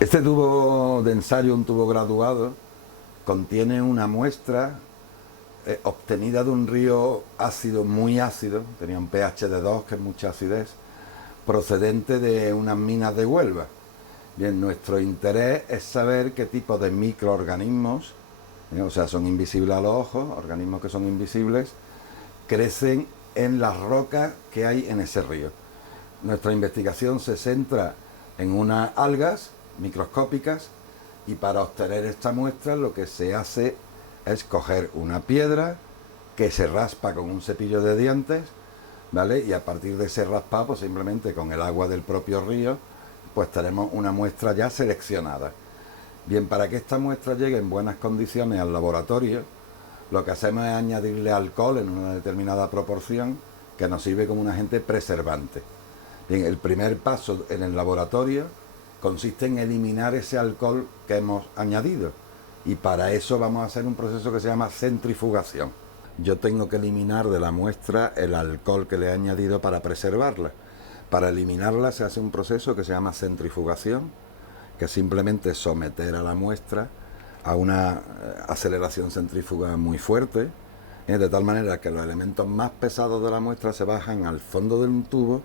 Este tubo de ensayo, un tubo graduado, contiene una muestra obtenida de un río ácido, muy ácido, tenía un pH de 2, que es mucha acidez, procedente de unas minas de Huelva. Bien, nuestro interés es saber qué tipo de microorganismos, o sea, son invisibles a los ojos, organismos que son invisibles, crecen en las rocas que hay en ese río. Nuestra investigación se centra en unas algas microscópicas y para obtener esta muestra lo que se hace es coger una piedra que se raspa con un cepillo de dientes, ¿vale? Y a partir de ese raspado, pues simplemente con el agua del propio río, pues tenemos una muestra ya seleccionada. Bien, para que esta muestra llegue en buenas condiciones al laboratorio, lo que hacemos es añadirle alcohol en una determinada proporción que nos sirve como un agente preservante. Bien, el primer paso en el laboratorio consiste en eliminar ese alcohol que hemos añadido y para eso vamos a hacer un proceso que se llama centrifugación. Yo tengo que eliminar de la muestra el alcohol que le he añadido para preservarla. Para eliminarla se hace un proceso que se llama centrifugación, que es simplemente someter a la muestra a una aceleración centrífuga muy fuerte, de tal manera que los elementos más pesados de la muestra se bajan al fondo de un tubo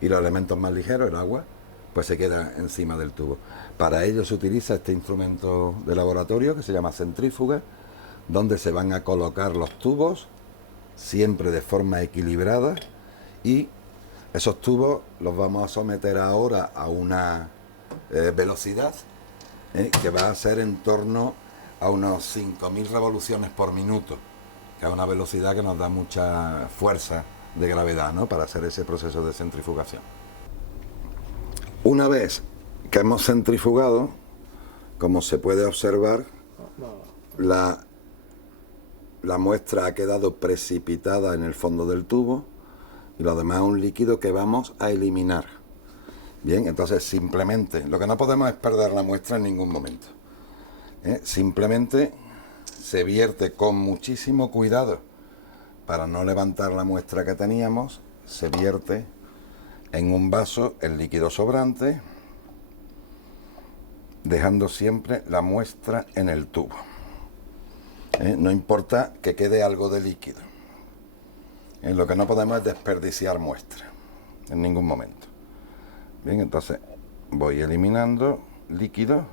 y los elementos más ligeros, el agua, pues se queda encima del tubo. Para ello se utiliza este instrumento de laboratorio que se llama centrífuga, donde se van a colocar los tubos siempre de forma equilibrada y esos tubos los vamos a someter ahora a una velocidad que va a ser en torno a unos 5.000 revoluciones por minuto, que es una velocidad que nos da mucha fuerza de gravedad, ¿no?, para hacer ese proceso de centrifugación. Una vez que hemos centrifugado, como se puede observar, la muestra ha quedado precipitada en el fondo del tubo y lo demás es un líquido que vamos a eliminar. Bien, entonces simplemente, lo que no podemos es perder la muestra en ningún momento. Simplemente se vierte con muchísimo cuidado para no levantar la muestra que teníamos, se vierte en un vaso el líquido sobrante, dejando siempre la muestra en el tubo. No importa que quede algo de líquido. Lo que no podemos es desperdiciar muestra en ningún momento. Bien, entonces voy eliminando líquido.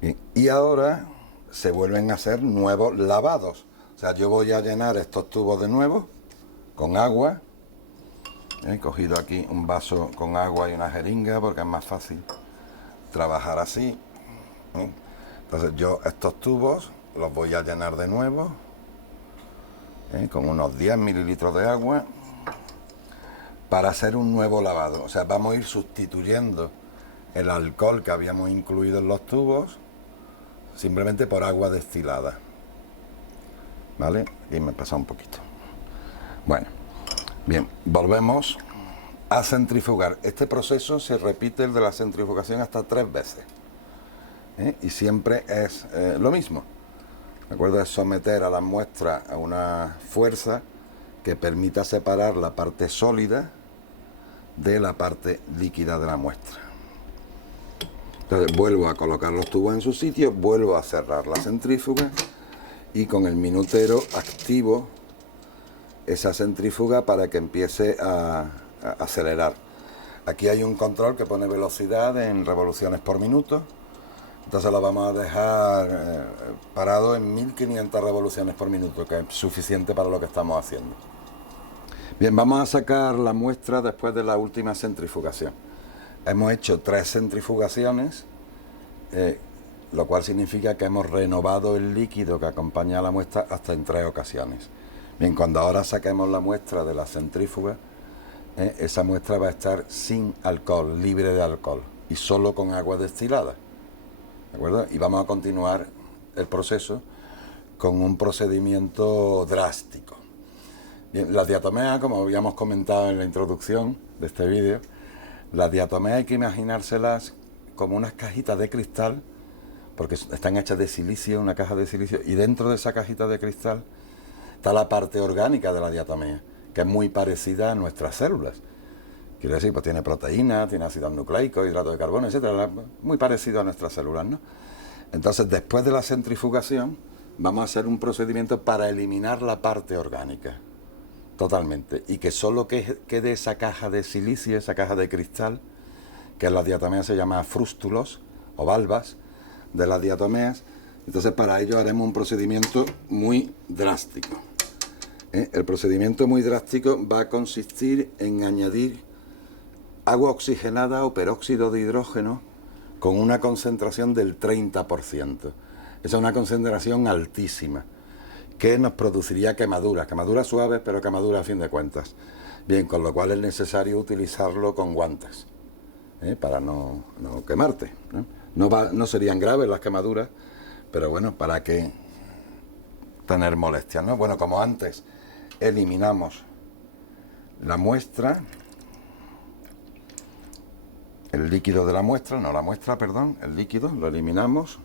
Bien, y ahora se vuelven a hacer nuevos lavados. O sea, yo voy a llenar estos tubos de nuevo con agua. He cogido aquí un vaso con agua y una jeringa porque es más fácil trabajar así. Entonces yo estos tubos los voy a llenar de nuevo con unos 10 mililitros de agua para hacer un nuevo lavado. O sea, vamos a ir sustituyendo el alcohol que habíamos incluido en los tubos simplemente por agua destilada. ¿Vale? Y me pasa un poquito. Bueno, bien, volvemos a centrifugar. Este proceso se repite, el de la centrifugación, hasta 3 veces. Y siempre es lo mismo. ¿De acuerdo? Es someter a la muestra a una fuerza que permita separar la parte sólida de la parte líquida de la muestra. Entonces vuelvo a colocar los tubos en su sitio, vuelvo a cerrar la centrífuga y con el minutero activo esa centrífuga para que empiece a acelerar. Aquí hay un control que pone velocidad en revoluciones por minuto. Entonces lo vamos a dejar parado en 1500 revoluciones por minuto, que es suficiente para lo que estamos haciendo. Bien, vamos a sacar la muestra después de la última centrifugación. Hemos hecho 3 centrifugaciones, lo cual significa que hemos renovado el líquido que acompaña a la muestra hasta en 3 ocasiones. Bien, cuando ahora saquemos la muestra de la centrífuga, esa muestra va a estar sin alcohol, libre de alcohol, y solo con agua destilada. ¿De acuerdo? Y vamos a continuar el proceso con un procedimiento drástico. Bien, las diatomeas, como habíamos comentado en la introducción de este vídeo, las diatomeas hay que imaginárselas como unas cajitas de cristal porque están hechas de silicio, una caja de silicio, y dentro de esa cajita de cristal está la parte orgánica de la diatomea, que es muy parecida a nuestras células. Quiero decir, pues tiene proteínas, tiene ácidos nucleicos, hidratos de carbono, etcétera, muy parecido a nuestras células, ¿no? Entonces, después de la centrifugación, vamos a hacer un procedimiento para eliminar la parte orgánica, totalmente, y que solo quede esa caja de silicio, esa caja de cristal, que en las diatomeas se llama frústulos o valvas de las diatomeas. Entonces, para ello haremos un procedimiento muy drástico. El procedimiento muy drástico va a consistir en añadir agua oxigenada o peróxido de hidrógeno con una concentración del 30%. Esa es una concentración altísima, que nos produciría quemaduras suaves, pero quemaduras a fin de cuentas. Bien, con lo cual es necesario utilizarlo con guantes, para no quemarte, ¿no? No serían graves las quemaduras, pero bueno, ¿para qué tener molestias, no? Bueno, como antes eliminamos la muestra, el líquido de la muestra, no la muestra, perdón, el líquido, lo eliminamos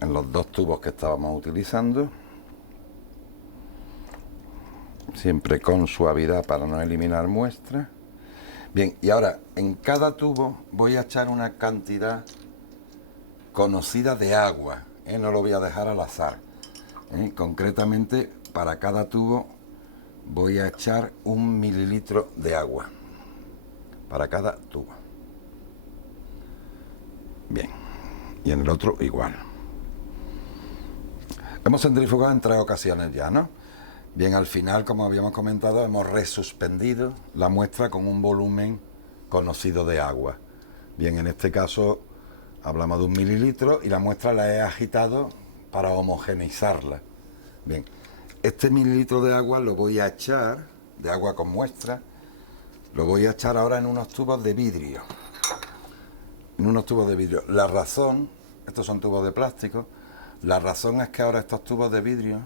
en los dos tubos que estábamos utilizando, siempre con suavidad para no eliminar muestra. Bien, y ahora en cada tubo voy a echar una cantidad conocida de agua, no lo voy a dejar al azar. Concretamente, para cada tubo voy a echar 1 mililitro de agua, para cada tubo. Bien, y en el otro igual. Hemos centrifugado en 3 ocasiones ya, ¿no? Bien, al final, como habíamos comentado, hemos resuspendido la muestra con un volumen conocido de agua. Bien, en este caso hablamos de 1 mililitro y la muestra la he agitado para homogeneizarla. Bien, este mililitro de agua lo voy a echar, de agua con muestra, lo voy a echar ahora en unos tubos de vidrio. En unos tubos de vidrio. La razón, estos son tubos de plástico, la razón es que ahora estos tubos de vidrio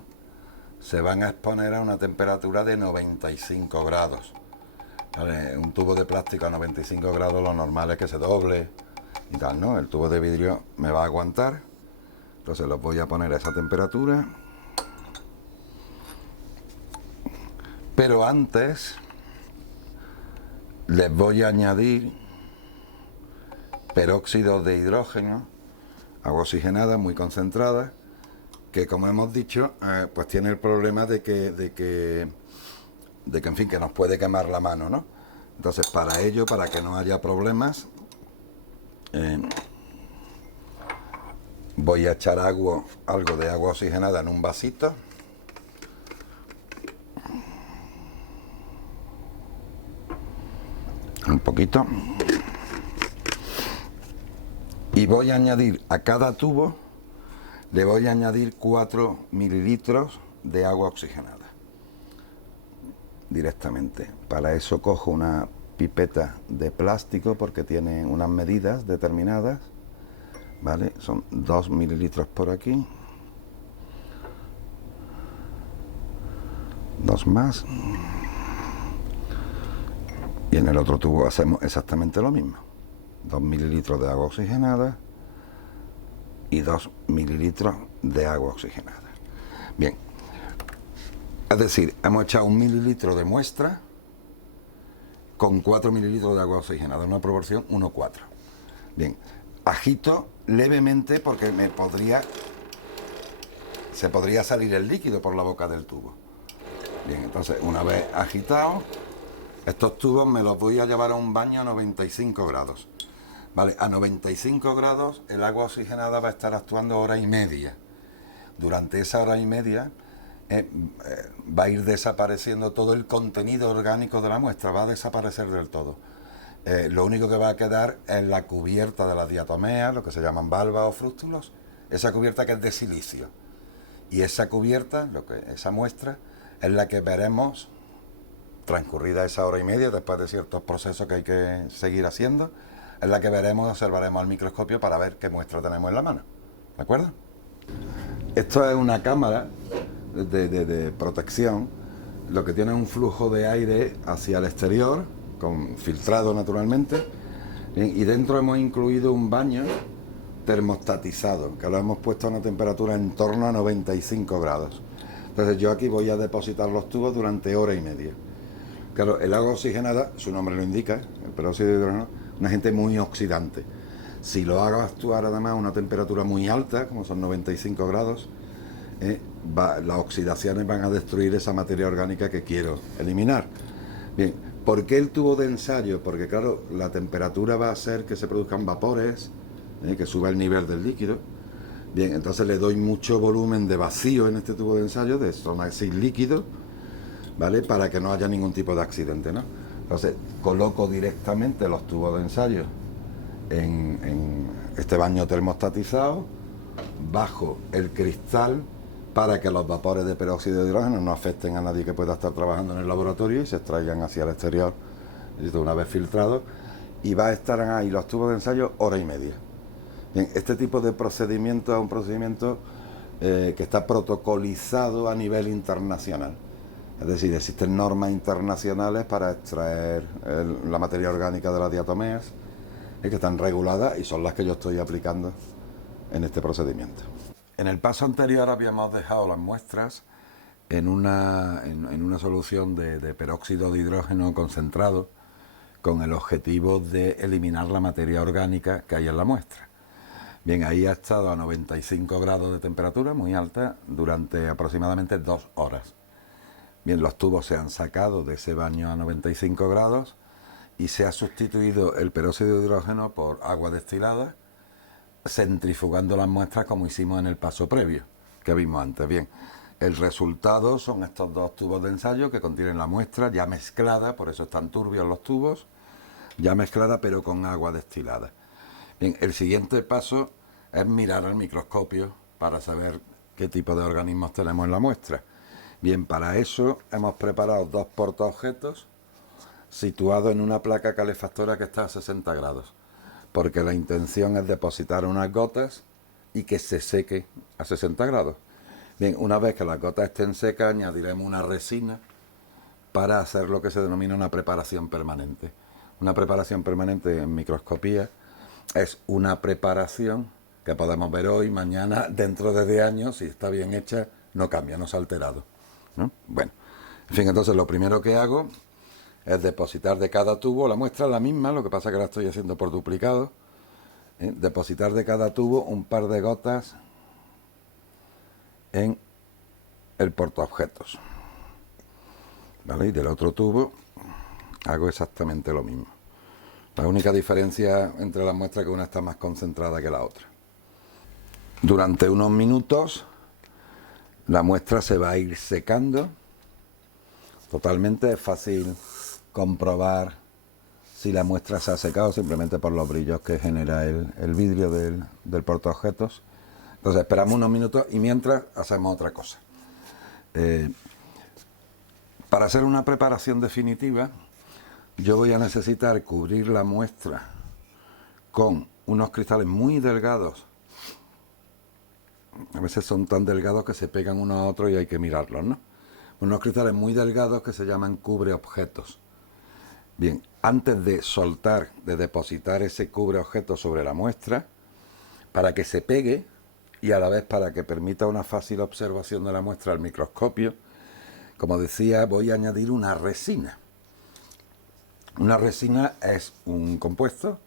se van a exponer a una temperatura de 95 grados. ¿Vale? Un tubo de plástico a 95 grados lo normal es que se doble y tal, ¿no? El tubo de vidrio me va a aguantar, entonces los voy a poner a esa temperatura. Pero antes les voy a añadir peróxido de hidrógeno, agua oxigenada muy concentrada, que como hemos dicho, pues tiene el problema de que en fin, que nos puede quemar la mano, ¿no? Entonces, para ello, para que no haya problemas, voy a echar algo de agua oxigenada en un vasito. Un poquito. Y voy a añadir a cada tubo, le voy a añadir 4 mililitros de agua oxigenada. Directamente. Para eso cojo una pipeta de plástico porque tiene unas medidas determinadas. ¿Vale? Son 2 mililitros por aquí. 2 más. Y en el otro tubo hacemos exactamente lo mismo. 2 mililitros de agua oxigenada y 2 mililitros de agua oxigenada. Bien, es decir, hemos echado 1 mililitro de muestra con 4 mililitros de agua oxigenada, una proporción 1:4. Bien, agito levemente porque se podría salir el líquido por la boca del tubo. Bien, entonces una vez agitado, estos tubos me los voy a llevar a un baño a 95 grados. Vale, a 95 grados el agua oxigenada va a estar actuando 1 hora y media. Durante esa 1 hora y media va a ir desapareciendo todo el contenido orgánico de la muestra, va a desaparecer del todo. Lo único que va a quedar es la cubierta de las diatomeas, lo que se llaman valvas o frústulos, esa cubierta que es de silicio. Y esa cubierta, esa muestra, es la que veremos transcurrida esa 1 hora y media, después de ciertos procesos que hay que seguir haciendo, es la que observaremos al microscopio para ver qué muestra tenemos en la mano. ¿De acuerdo? Esto es una cámara de protección, lo que tiene un flujo de aire hacia el exterior, filtrado naturalmente, y dentro hemos incluido un baño termostatizado, que lo hemos puesto a una temperatura en torno a 95 grados. Entonces yo aquí voy a depositar los tubos durante hora y media. Claro, el agua oxigenada, su nombre lo indica, el peróxido de hidrógeno, un agente muy oxidante. Si lo hago actuar además a una temperatura muy alta, como son 95 grados, las oxidaciones van a destruir esa materia orgánica que quiero eliminar. Bien, ¿por qué el tubo de ensayo? Porque claro, la temperatura va a hacer que se produzcan vapores, que suba el nivel del líquido. Bien, entonces le doy mucho volumen de vacío en este tubo de ensayo, de zona sin líquido, ¿vale? Para que no haya ningún tipo de accidente, ¿no? Entonces coloco directamente los tubos de ensayo en este baño termostatizado, bajo el cristal para que los vapores de peróxido de hidrógeno no afecten a nadie que pueda estar trabajando en el laboratorio y se extraigan hacia el exterior una vez filtrados, y va a estar ahí los tubos de ensayo hora y media. Bien, este tipo de procedimiento es un procedimiento que está protocolizado a nivel internacional. Es decir, existen normas internacionales para extraer la materia orgánica de las diatomeas, que están reguladas y son las que yo estoy aplicando en este procedimiento. En el paso anterior habíamos dejado las muestras en una solución de peróxido de hidrógeno concentrado con el objetivo de eliminar la materia orgánica que hay en la muestra. Bien, ahí ha estado a 95 grados de temperatura, muy alta, durante aproximadamente 2 horas. Bien, los tubos se han sacado de ese baño a 95 grados y se ha sustituido el peróxido de hidrógeno por agua destilada, centrifugando las muestras como hicimos en el paso previo, que vimos antes. Bien, el resultado son estos 2 tubos de ensayo que contienen la muestra ya mezclada, por eso están turbios los tubos, ya mezclada pero con agua destilada. Bien, el siguiente paso es mirar al microscopio para saber qué tipo de organismos tenemos en la muestra. Bien, para eso hemos preparado 2 portaobjetos situados en una placa calefactora que está a 60 grados, porque la intención es depositar unas gotas y que se seque a 60 grados. Bien, una vez que las gotas estén secas, añadiremos una resina para hacer lo que se denomina una preparación permanente. Una preparación permanente en microscopía es una preparación que podemos ver hoy, mañana, dentro de 10 años, si está bien hecha, no cambia, no se ha alterado, ¿no? Bueno, en fin, entonces lo primero que hago es depositar de cada tubo, la muestra es la misma, lo que pasa es que la estoy haciendo por duplicado, depositar de cada tubo un par de gotas en el portaobjetos, ¿vale? Y del otro tubo hago exactamente lo mismo. La única diferencia entre las muestras es que una está más concentrada que la otra. Durante unos minutos la muestra se va a ir secando totalmente. Es fácil comprobar si la muestra se ha secado simplemente por los brillos que genera el vidrio del portaobjetos. Entonces esperamos unos minutos y mientras hacemos otra cosa. Para hacer una preparación definitiva, yo voy a necesitar cubrir la muestra con unos cristales muy delgados. A veces son tan delgados que se pegan uno a otro y hay que mirarlos, ¿no? Unos cristales muy delgados que se llaman cubreobjetos. Bien, antes de soltar, de depositar ese cubreobjeto sobre la muestra, para que se pegue y a la vez para que permita una fácil observación de la muestra al microscopio, como decía, voy a añadir una resina. Una resina es un compuesto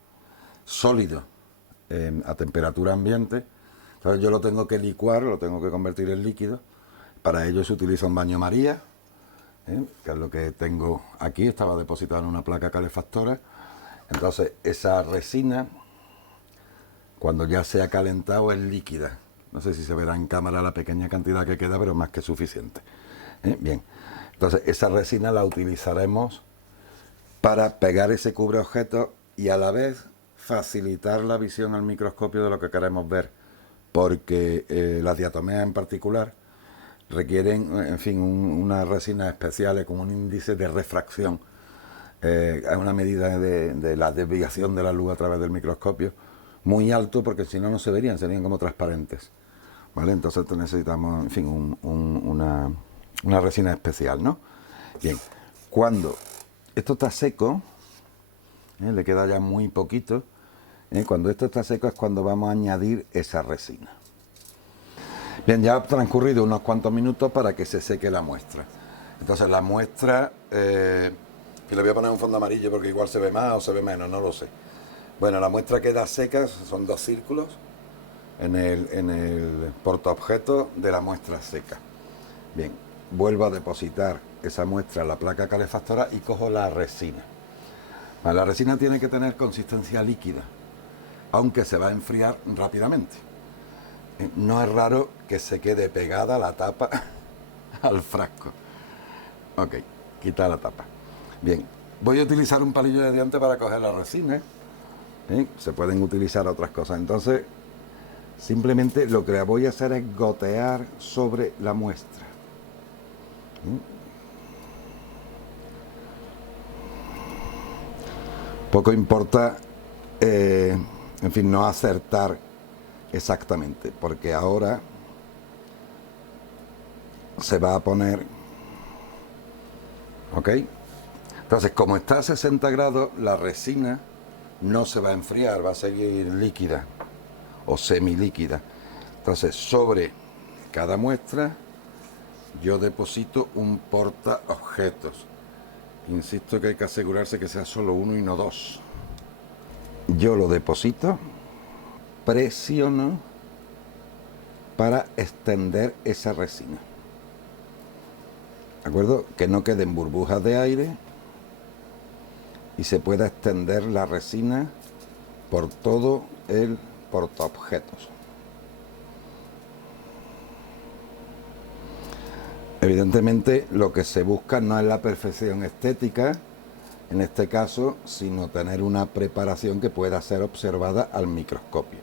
sólido a temperatura ambiente. Entonces yo lo tengo que licuar, lo tengo que convertir en líquido. Para ello se utiliza un baño María, que es lo que tengo aquí, estaba depositado en una placa calefactora. Entonces esa resina, cuando ya se ha calentado, es líquida. No sé si se verá en cámara la pequeña cantidad que queda, pero más que suficiente. Bien, entonces esa resina la utilizaremos para pegar ese cubreobjeto y a la vez facilitar la visión al microscopio de lo que queremos ver, porque las diatomeas en particular requieren, en fin, unas resinas especiales con un índice de refracción, es una medida de la desviación de la luz a través del microscopio muy alto, porque si no, no se verían, serían como transparentes, ¿vale? Entonces necesitamos, en fin, una resina especial, ¿no? Bien, cuando esto está seco, le queda ya muy poquito, Cuando esto está seco es cuando vamos a añadir esa resina. Bien, ya ha transcurrido unos cuantos minutos para que se seque la muestra. Entonces la muestra, y le voy a poner un fondo amarillo porque igual se ve más o se ve menos, no lo sé. Bueno, la muestra queda seca, son 2 círculos en el portaobjetos de la muestra seca. Bien, vuelvo a depositar esa muestra en la placa calefactora y cojo la resina. Vale, la resina tiene que tener consistencia líquida, aunque se va a enfriar rápidamente. No es raro que se quede pegada la tapa al frasco. Ok, quita la tapa. Bien, voy a utilizar un palillo de diente para coger la resina. Se pueden utilizar otras cosas. Entonces, simplemente lo que voy a hacer es gotear sobre la muestra. Poco importa, en fin, no acertar exactamente, porque ahora se va a poner, ¿ok? Entonces, como está a 60 grados, la resina no se va a enfriar, va a seguir líquida o semilíquida. Entonces, sobre cada muestra yo deposito un portaobjetos. Insisto que hay que asegurarse que sea solo uno y no 2. Yo lo deposito, presiono para extender esa resina. ¿De acuerdo? Que no queden burbujas de aire y se pueda extender la resina por todo el portaobjetos. Evidentemente lo que se busca no es la perfección estética, en este caso, sino tener una preparación que pueda ser observada al microscopio,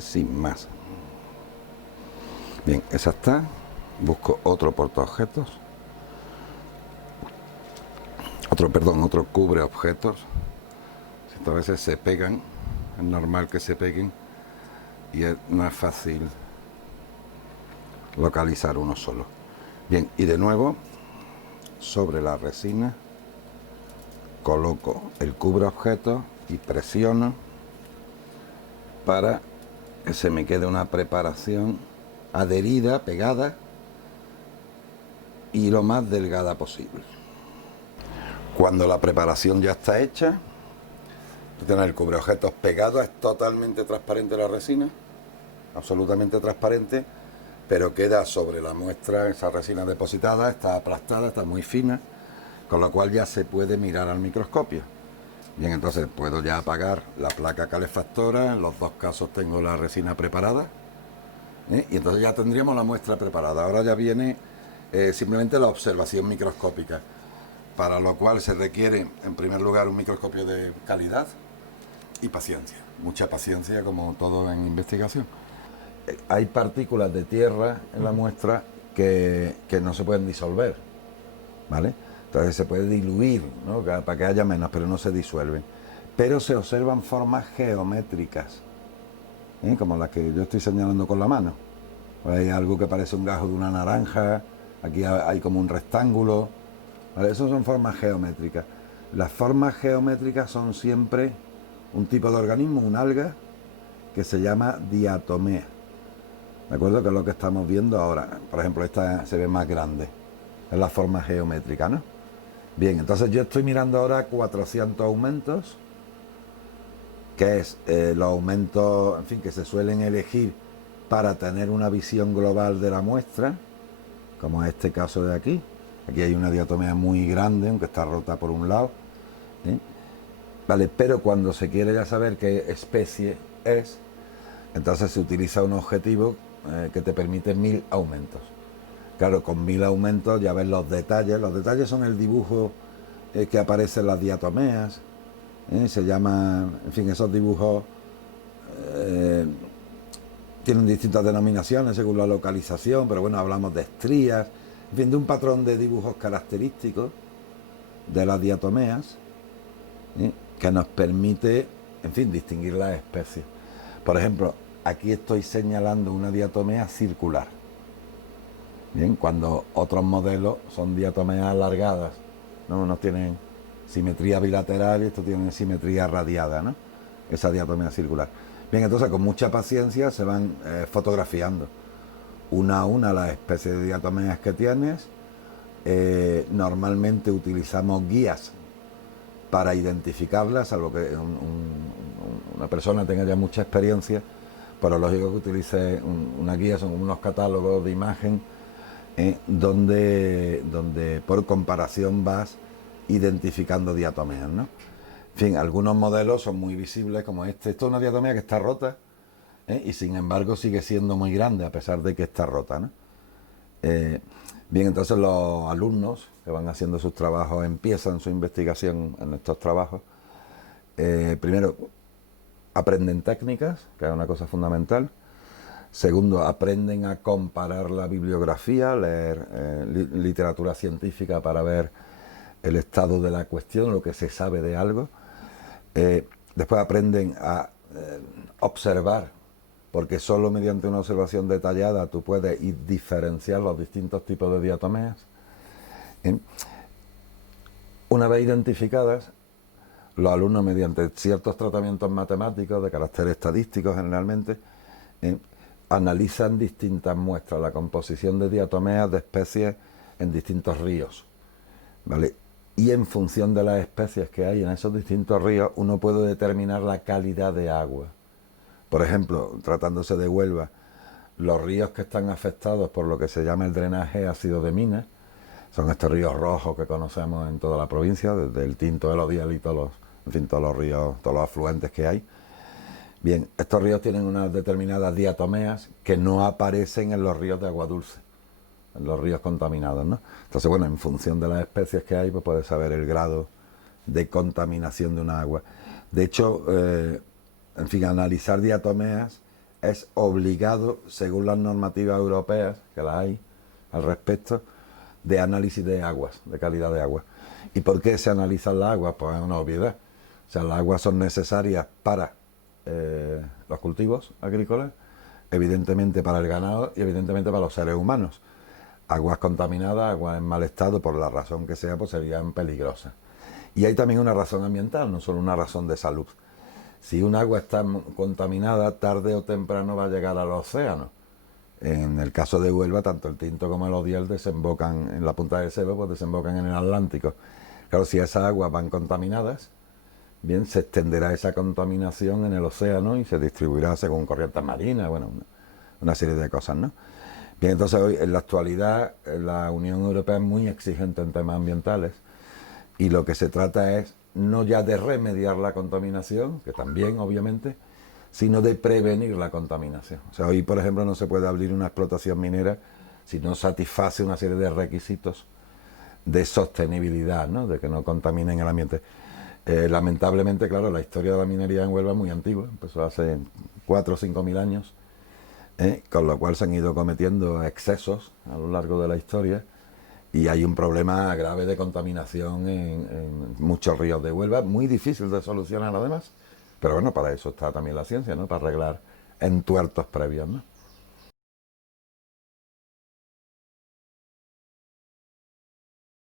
sin más. Bien, esa está. Busco otro portaobjetos. Otro cubre objetos. A veces se pegan, es normal que se peguen y no es fácil localizar uno solo. Bien, y de nuevo, sobre la resina, coloco el cubre objetos y presiono para que se me quede una preparación adherida, pegada y lo más delgada posible. Cuando la preparación ya está hecha, tener el cubreobjetos pegado, es totalmente transparente la resina, absolutamente transparente, pero queda sobre la muestra esa resina depositada, está aplastada, está muy fina, con lo cual ya se puede mirar al microscopio. Bien, entonces puedo ya apagar la placa calefactora, en los 2 casos tengo la resina preparada, y entonces ya tendríamos la muestra preparada. Ahora ya viene simplemente la observación microscópica, para lo cual se requiere en primer lugar un microscopio de calidad y paciencia, mucha paciencia como todo en investigación. Hay partículas de tierra en la muestra que no se pueden disolver, ¿vale? Entonces se puede diluir, ¿no? Para que haya menos, pero no se disuelven. Pero se observan formas geométricas, como las que yo estoy señalando con la mano. Pues hay algo que parece un gajo de una naranja, aquí hay como un rectángulo, ¿vale? Esas son formas geométricas. Las formas geométricas son siempre un tipo de organismo, un alga, que se llama diatomea. ¿De acuerdo? Que es lo que estamos viendo ahora. Por ejemplo, esta se ve más grande. Es la forma geométrica, ¿no? Bien, entonces yo estoy mirando ahora 400 aumentos, que es los aumentos, en fin, que se suelen elegir para tener una visión global de la muestra, como este caso de aquí. Aquí hay una diatomea muy grande, aunque está rota por un lado, Vale, pero cuando se quiere ya saber qué especie es, entonces se utiliza un objetivo que te permite 1000 aumentos. Claro, con 1000 aumentos ya ves los detalles. Los detalles son el dibujo que aparece en las diatomeas. Se llama, en fin, esos dibujos tienen distintas denominaciones según la localización, pero bueno, hablamos de estrías, en fin, de un patrón de dibujos característicos de las diatomeas, que nos permite, en fin, distinguir las especies. Por ejemplo, aquí estoy señalando una diatomea circular. Bien, cuando otros modelos son diatomeas alargadas, ¿no? Unos tienen simetría bilateral y estos tienen simetría radiada, ¿no? esa diatomea circular. Bien, entonces con mucha paciencia se van fotografiando una a una las especies de diatomeas que tienes. Normalmente utilizamos guías para identificarlas, salvo que una persona tenga ya mucha experiencia, pero lógico que utilice una guía, son unos catálogos de imagen donde por comparación vas identificando diatomeas, ¿no? En fin, algunos modelos son muy visibles, como este. Esto es una diatomea que está rota, y sin embargo sigue siendo muy grande a pesar de que está rota, ¿no? Bien, entonces los alumnos que van haciendo sus trabajos empiezan su investigación en estos trabajos. Primero, aprenden técnicas, que es una cosa fundamental. Segundo, aprenden a comparar la bibliografía, leer literatura científica para ver el estado de la cuestión, lo que se sabe de algo. Después aprenden a observar, porque solo mediante una observación detallada tú puedes diferenciar los distintos tipos de diatomeas. Una vez identificadas, los alumnos, mediante ciertos tratamientos matemáticos de carácter estadístico generalmente, analizan distintas muestras, la composición de diatomeas de especies en distintos ríos, ¿vale? Y en función de las especies que hay en esos distintos ríos, uno puede determinar la calidad de agua. Por ejemplo, tratándose de Huelva, los ríos que están afectados por lo que se llama el drenaje ácido de minas, son estos ríos rojos que conocemos en toda la provincia, desde el Tinto, el Odiel y todos los ríos, todos los afluentes que hay. Bien, estos ríos tienen unas determinadas diatomeas que no aparecen en los ríos de agua dulce, en los ríos contaminados, ¿no? Entonces, bueno, en función de las especies que hay, pues puedes saber el grado de contaminación de una agua. De hecho, en fin, analizar diatomeas es obligado, según las normativas europeas, que las hay al respecto, de análisis de aguas, de calidad de agua. ¿Y por qué se analizan las aguas? Pues es una obviedad. O sea, las aguas son necesarias para los cultivos agrícolas, evidentemente para el ganado y evidentemente para los seres humanos. Aguas contaminadas, aguas en mal estado, por la razón que sea, pues serían peligrosas. Y hay también una razón ambiental, no solo una razón de salud. Si un agua está contaminada, tarde o temprano va a llegar al océano. En el caso de Huelva, tanto el Tinto como el Odiel desembocan en la punta del Sebo, pues desembocan en el Atlántico. Claro, si esas aguas van contaminadas, bien, se extenderá esa contaminación en el océano y se distribuirá según corrientes marinas, bueno, una serie de cosas, ¿no? Bien, entonces hoy, en la actualidad, la Unión Europea es muy exigente en temas ambientales y lo que se trata es no ya de remediar la contaminación, que también, obviamente, sino de prevenir la contaminación. O sea, hoy, por ejemplo, no se puede abrir una explotación minera si no satisface una serie de requisitos de sostenibilidad, ¿no? De que no contaminen el ambiente. Lamentablemente, claro, la historia de la minería en Huelva es muy antigua, empezó hace 4 o 5 mil años, con lo cual se han ido cometiendo excesos a lo largo de la historia y hay un problema grave de contaminación en muchos ríos de Huelva, muy difícil de solucionar además, pero bueno, para eso está también la ciencia, ¿no? Para arreglar entuertos previos, ¿no?